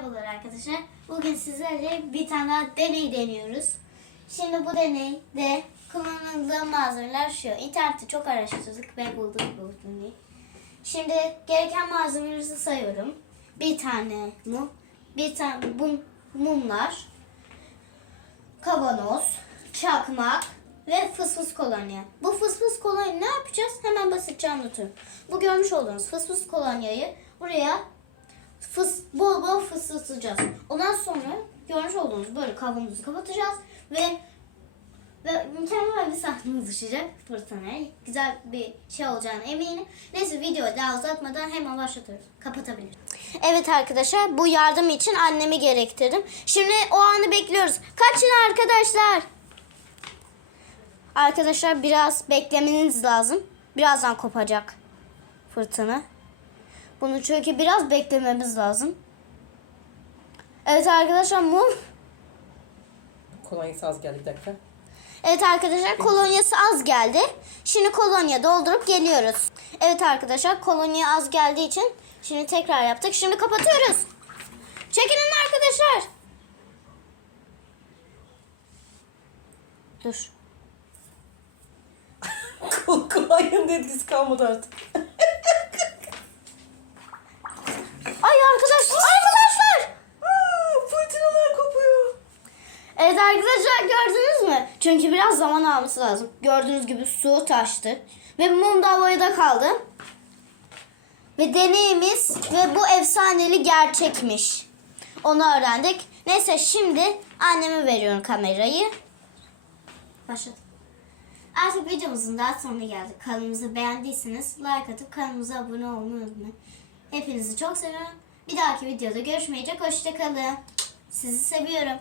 Merhabalar arkadaşlar. Bugün sizlerle bir tane deney deniyoruz. Şimdi bu deneyde kullanılan malzemeler şu. İnternette çok araştırdık ve bulduk bu deneyi. Şimdi gereken malzemeleri sayıyorum. Bir tane mum, bir tane mum, mumlar, kavanoz, çakmak ve fıs fıs kolonya. Bu fıs fıs kolonya ne yapacağız? Hemen basitçe anlatıyorum. Bu görmüş olduğunuz fıs fıs kolonyayı buraya fıs, bol bol fısıldatacağız. Ondan sonra görmüş olduğunuz böyle kavanozu kapatacağız ve ve mükemmel bir sahne oluşacak fırtınaya. Güzel bir şey olacağına eminim. Neyse videoyu daha uzatmadan hemen başlatıyoruz. Kapatabiliriz. Evet arkadaşlar bu yardım için annemi gerektirdim. Şimdi o anı bekliyoruz. Kaçın arkadaşlar. Arkadaşlar biraz beklemeniz lazım. Birazdan kopacak fırtına. Bunu çünkü biraz beklememiz lazım. Evet arkadaşlar mum. Kolonyası az geldi bir dakika. Evet arkadaşlar kolonyası az geldi. Şimdi kolonya doldurup geliyoruz. Evet arkadaşlar kolonya az geldiği için şimdi tekrar yaptık. Şimdi kapatıyoruz. Çekilin arkadaşlar. Dur. Kol kolonyanın etkisi kalmadı artık. Evet arkadaşlar gördünüz mü? Çünkü biraz zaman alması lazım. Gördüğünüz gibi su taştı. Ve mum da havaya kaldı. Ve deneyimiz ve bu efsaneli gerçekmiş. Onu öğrendik. Neyse şimdi anneme veriyorum kamerayı. Başladı. Artık videomuzun daha sonuna geldik. Kanalımızı beğendiyseniz like atıp kanalımıza abone olmayı unutmayın. Hepinizi çok seviyorum. Bir dahaki videoda görüşmeyecek. Hoşçakalın. Sizi seviyorum.